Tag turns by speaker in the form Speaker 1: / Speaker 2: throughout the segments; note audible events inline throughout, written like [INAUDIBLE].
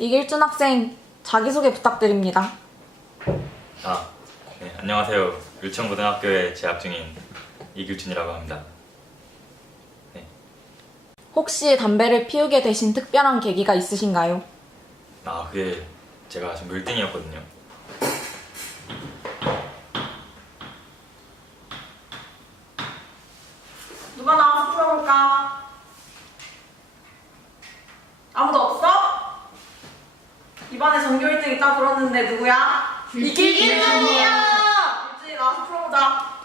Speaker 1: 이길준 학생 자기소개 부탁드립니다.
Speaker 2: 아, 네, 안녕하세요. 율천고등학교에 재학 중인 이규준이라고 합니다. 네,
Speaker 1: 혹시 담배를 피우게 되신 특별한 계기가 있으신가요?
Speaker 2: 아 그게 제가 전부 1등이었거든요.
Speaker 1: 누가 나와서 풀어볼까? 아무도 없어? 이번에 전교 1등 있다 들었는데 누구야? 이길준이야! 일준이 나와서 풀어보자.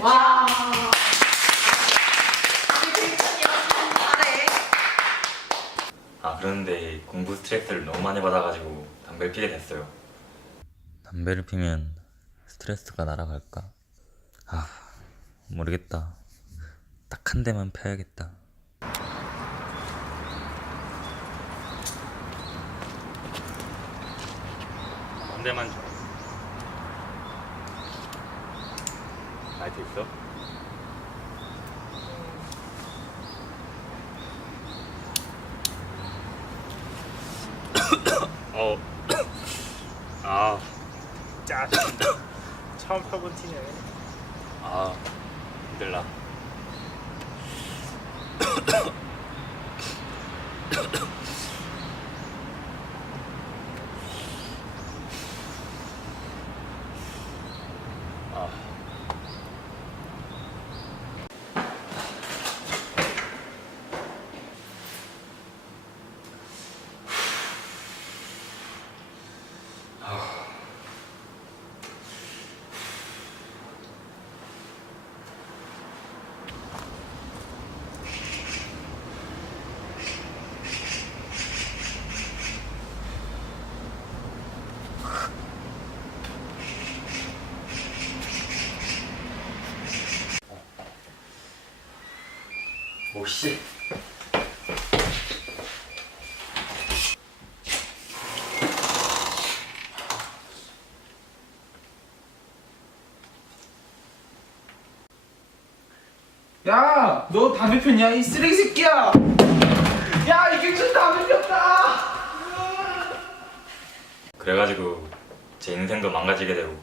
Speaker 1: 와.
Speaker 2: 아 그런데 공부 스트레스를 너무 많이 받아가지고 담배를 피게 됐어요. 담배를 피면 스트레스가 날아갈까? 아 모르겠다. 딱 한 대만 펴야겠다. 한 대만 줘. 라이트 있어? [COUGHS]
Speaker 3: 어. [COUGHS] 아. 짜. [COUGHS] 처음 펴본 티네.
Speaker 2: 아 힘들라. 오씨.
Speaker 4: 야, 너 담배 폈냐? 이 쓰레기 새끼야! 야, 이경준 담배 폈다!
Speaker 2: 그래가지고 제 인생도 망가지게 되고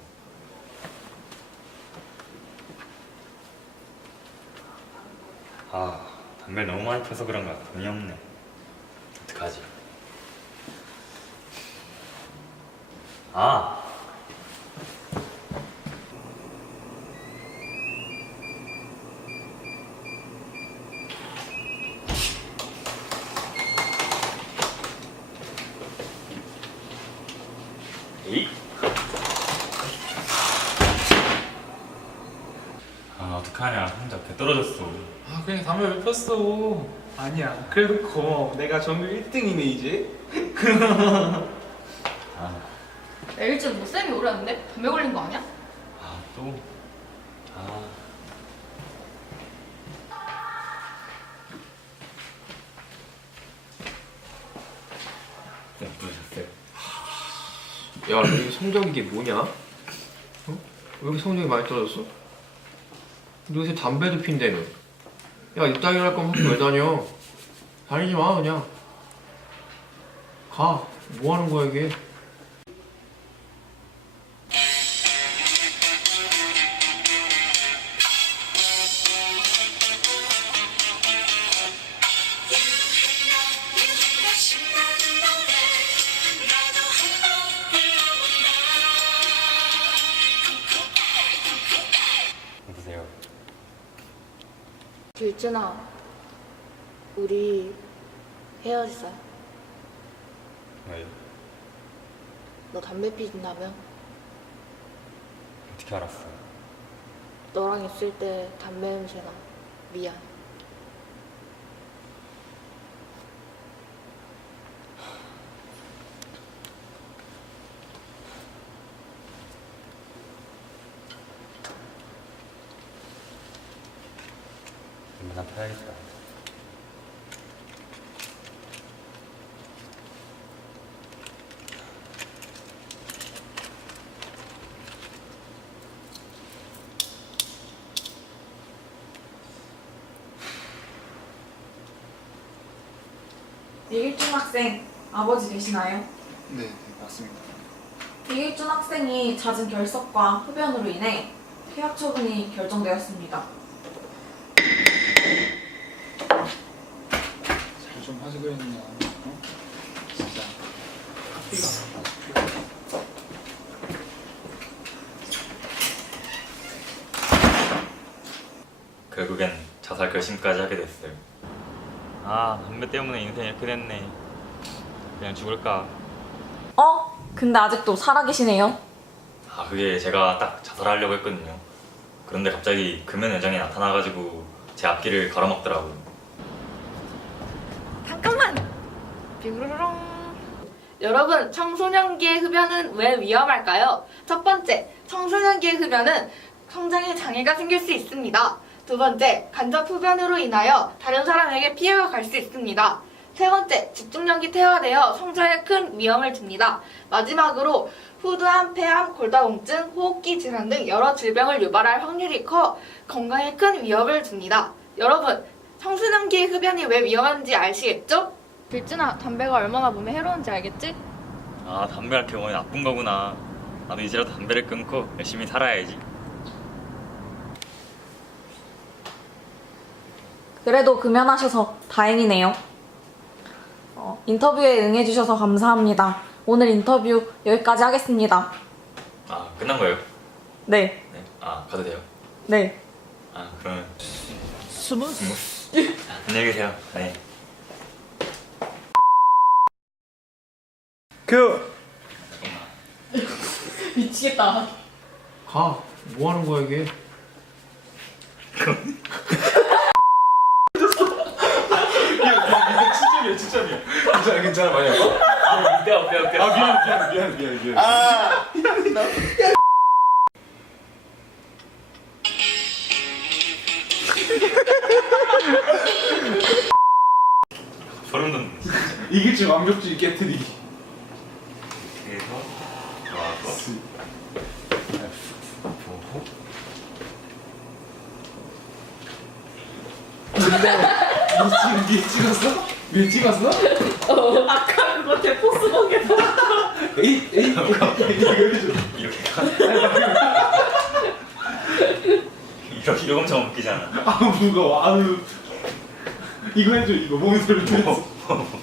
Speaker 2: 아 담배 너무 많이 펴서 그런가 돈이 없네. 어떡하지? 아 에이 아 어떡하냐 혼자 배 떨어졌어
Speaker 4: 아, 그냥 담배 왜 폈어? 아니야, 그래도 고마워. 내가 전교 1등이네, 이제.
Speaker 2: 아,
Speaker 5: 야, 일찍 뭐 쌤이 오라는데? 담배 걸린 거 아니야?
Speaker 2: 아 또? 아 네, 부르셨어요?
Speaker 6: 야, 너 성적 이게 뭐냐? 어? 왜 이렇게 성적이 많이 떨어졌어? 너 요새 담배도 핀다며. 야, 이따위로 할 거면 학교 왜 다녀? 다니지 마, 그냥. 가. 뭐 하는 거야, 이게?
Speaker 1: 길준아, 우리 헤어졌어.
Speaker 2: 왜?
Speaker 1: 너 담배 피진다며?
Speaker 2: 어떻게 알았어?
Speaker 1: 너랑 있을 때 담배 냄새 나. 미안.
Speaker 2: 얼마나 파야겠다.
Speaker 1: 이길준 학생 아버지 되시나요?
Speaker 4: 네, 네 맞습니다.
Speaker 1: 이길준 학생이 잦은 결석과 흡연으로 인해 퇴학 처분이 결정되었습니다.
Speaker 4: 하지 그랬냐? 어? 진짜.
Speaker 2: 결국엔 자살 결심까지 하게 됐어요.
Speaker 3: 아 담배 때문에 인생 이렇게 됐네. 그냥 죽을까?
Speaker 1: 어? 근데 아직도 살아계시네요.
Speaker 2: 아 그게 제가 딱 자살하려고 했거든요. 그런데 갑자기 금연 회장이 나타나가지고 제 앞길을 가로막더라고요.
Speaker 5: 빙그르렁. 여러분, 청소년기의 흡연은 왜 위험할까요? 첫 번째, 청소년기의 흡연은 성장에 장애가 생길 수 있습니다. 두 번째, 간접 흡연으로 인하여 다른 사람에게 피해가 갈 수 있습니다. 세 번째, 집중력이 퇴화되어 성장에 큰 위험을 줍니다. 마지막으로 후두암, 폐암, 골다공증, 호흡기 질환 등 여러 질병을 유발할 확률이 커 건강에 큰 위협을 줍니다. 여러분, 청소년기의 흡연이 왜 위험한지 아시겠죠? 빌준아, 담배가 얼마나 몸에 해로운지 알겠지?
Speaker 2: 아 담배가 이렇게 몸에 나쁜 거구나. 나도 이제라도 담배를 끊고 열심히 살아야지.
Speaker 1: 그래도 금연하셔서 다행이네요. 어, 인터뷰에 응해주셔서 감사합니다. 오늘 인터뷰 여기까지 하겠습니다.
Speaker 2: 아 끝난 거예요?
Speaker 1: 네,
Speaker 2: 네. 아 가도 돼요?
Speaker 1: 네.
Speaker 2: 아 그러면 스무 안녕히 계세요. 네.
Speaker 4: 그 [LAUGHS]
Speaker 1: 미치겠다.
Speaker 6: 가. 뭐 하는 거야 이게?
Speaker 4: 진짜이야. 괜찮아, 괜찮아, 많이 아파.
Speaker 2: 오케이 오케이 오케이.
Speaker 4: 아 미안, 미안, 미안, 미안, 미안.
Speaker 2: 소름 돋네.
Speaker 4: 이게 지금 완벽주의 깨트리기.
Speaker 2: 그래서 좋아서 보고
Speaker 4: 너 지금 위에 찍었어? 위에 찍었어?
Speaker 1: 아까 그거 대포스 보게도
Speaker 4: 에이, 에이, 이거 해줘.
Speaker 2: 이렇게 가. 이렇게 이거 엄청 웃기잖아.
Speaker 4: 아우 무거워, 아우. 이거 해줘, 이거 몸소리 들렸어.
Speaker 2: 뭐,